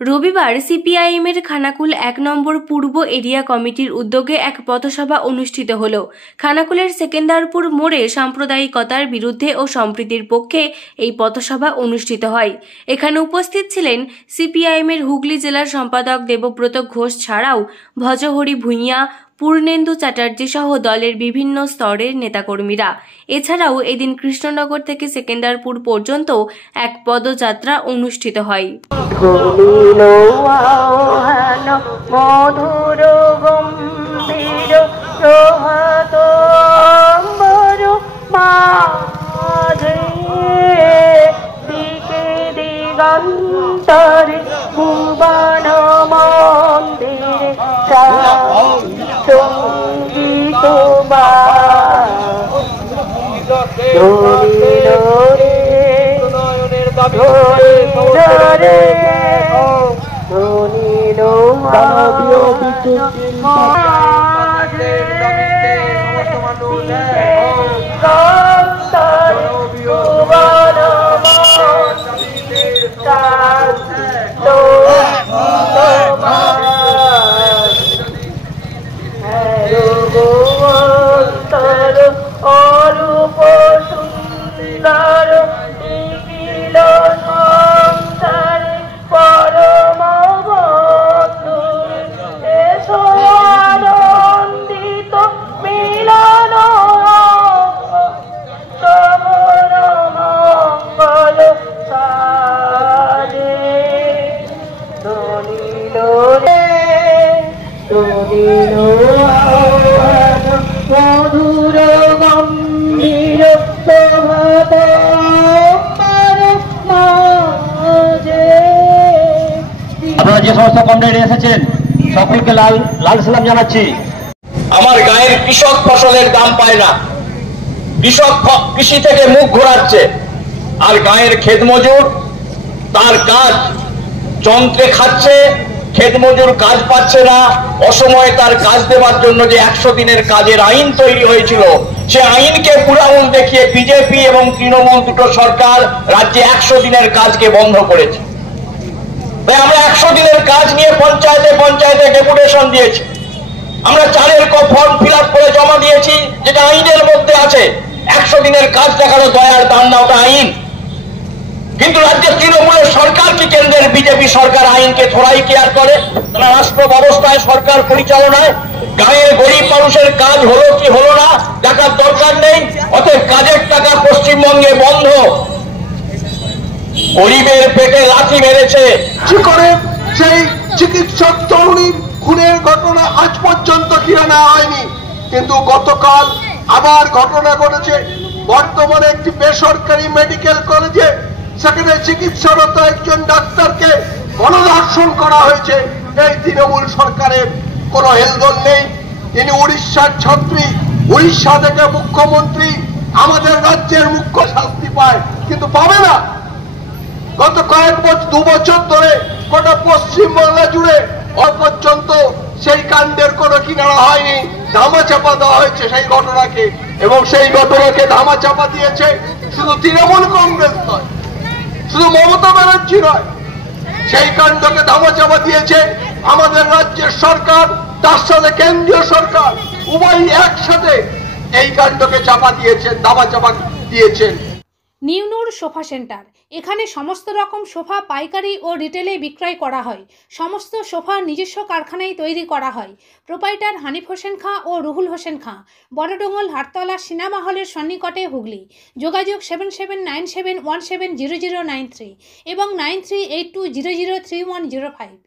রবিবার সিপিআইএমের খানাকুল ১ নম্বর পূর্ব এরিয়া কমিটির উদ্যোগে এক পথসভা অনুষ্ঠিত হল। খানাকুলের সেকেন্দারপুর মোড়ে সাম্প্রদায়িকতার বিরুদ্ধে ও সম্প্রীতির পক্ষে এই পথসভা অনুষ্ঠিত হয়। এখানে উপস্থিত ছিলেন সিপিআইএমের হুগলি জেলার সম্পাদক দেবব্রত ঘোষ ছাড়াও ভজহরি ভূঁইয়া, পূর্ণেন্দু চ্যাটার্জি সহ দলের বিভিন্ন স্তরের নেতাকর্মীরা। এছাড়াও এদিন কৃষ্ণনগর থেকে সেকেন্দারপুর পর্যন্ত এক পদযাত্রা অনুষ্ঠিত হয়। মধুর গম্ভীর প্রভাত মাঝে দিকে দিগন্তরে ভুবন মন্দিরে সঙ্গীত অরূপ সুন্দর নিখিল সংসারে পরম বন্ধু এসো আনন্দিত মিলন সমর মঙ্গল সাজে দলিল রে দলিল মধুর গম্ভীর প্রভাত আপনারা যে সমস্ত কমরেড এসেছেন সকলকে লাল সালাম জানাচ্ছি। আমার গায়ের কৃষক ফসলের দাম পায় না, কৃষক কৃষি থেকে মুখ ঘোরাচ্ছে, আর গায়ের ক্ষেত মজুর তার কাজ যন্ত্রে খাচ্ছে, ক্ষেত মজুর কাজ পাচ্ছে না। অসময়ে তার কাজ দেওয়ার জন্য যে 100 দিনের কাজের আইন তৈরি হয়েছিল, সে আইনকে পুরাউল দেখিয়ে বিজেপি এবং তৃণমূল দুটো সরকার রাজ্যে 100 দিনের কাজকে বন্ধ করেছে। তাই আমরা 100 দিনের কাজ নিয়ে পঞ্চায়েতে ডেপুটেশন দিয়েছি। আমরা 4 ফর্ম ফিল আপ করে জমা দিয়েছি, যেটা আইনের মধ্যে আছে। 100 দিনের কাজ দেখানো দয়ার দাম না, ওটা আইন। কিন্তু রাজ্যের তৃণমূলের সরকার কি কেন্দ্রের বিজেপি সরকার আইনকে থোড়াই কেয়ার করে? তারা রাষ্ট্র ব্যবস্থায় সরকার পরিচালনায় গায়ের গরিব মানুষের কাজ হলো কি হলো না দেখার দরকার নেই। অতএব কাজের টাকা পশ্চিমবঙ্গে বন্ধ। গরিবের পেটে লাথি মেরেছে। কি করে সেই চিকিৎসক তরুণীর খুনের ঘটনা আজ পর্যন্ত ফিরে নেওয়া হয়নি, কিন্তু গতকাল আবার ঘটনা ঘটেছে বর্তমানে একটি বেসরকারি মেডিকেল কলেজে। সেখানে চিকিৎসারত একজন ডাক্তারকে গণধর্ষণ করা হয়েছে। এই তৃণমূল সরকারের কোন হেলদোল নেই। তিনি উড়িষ্যার ছাত্রী, উড়িষ্যা থেকে মুখ্যমন্ত্রী আমাদের রাজ্যের মুখ্য শাস্তি পায়, কিন্তু পাবে না। গত কয়েক বছর 2 বছর ধরে গোটা পশ্চিমবাংলা জুড়ে পর্যন্ত সেই কাণ্ডের কোনো কিনারা হয়নি। ধামাচাপা দেওয়া হয়েছে সেই ঘটনাকে, এবং সেই ঘটনাকে ধামাচাপা দিয়েছে শুধু তৃণমূল কংগ্রেস নয়, শুধু মমতা ব্যানার্জি নয়, সেই কাণ্ডকে ধামাচাপা দিয়েছে আমাদের রাজ্যের সরকার, তার সাথে কেন্দ্রীয় সরকার, উভয়ই একসাথে এই কাণ্ডকে চাপা দিয়েছেন, ধামাচাপা দিয়েছেন। নিউনুর সোফা সেন্টার, এখানে সমস্ত রকম সোফা পাইকারি ও রিটেলে বিক্রয় করা হয়। সমস্ত সোফা নিজস্ব কারখানায় তৈরি করা হয়। প্রোপাইটার হানিফ হোসেন খাঁ ও রুহুল হোসেন খাঁ, বড়ডোঙ্গল হাটতলা সিনেমা হলের সন্নিকটে, হুগলি। যোগাযোগ 7797170093 এবং 9382003105।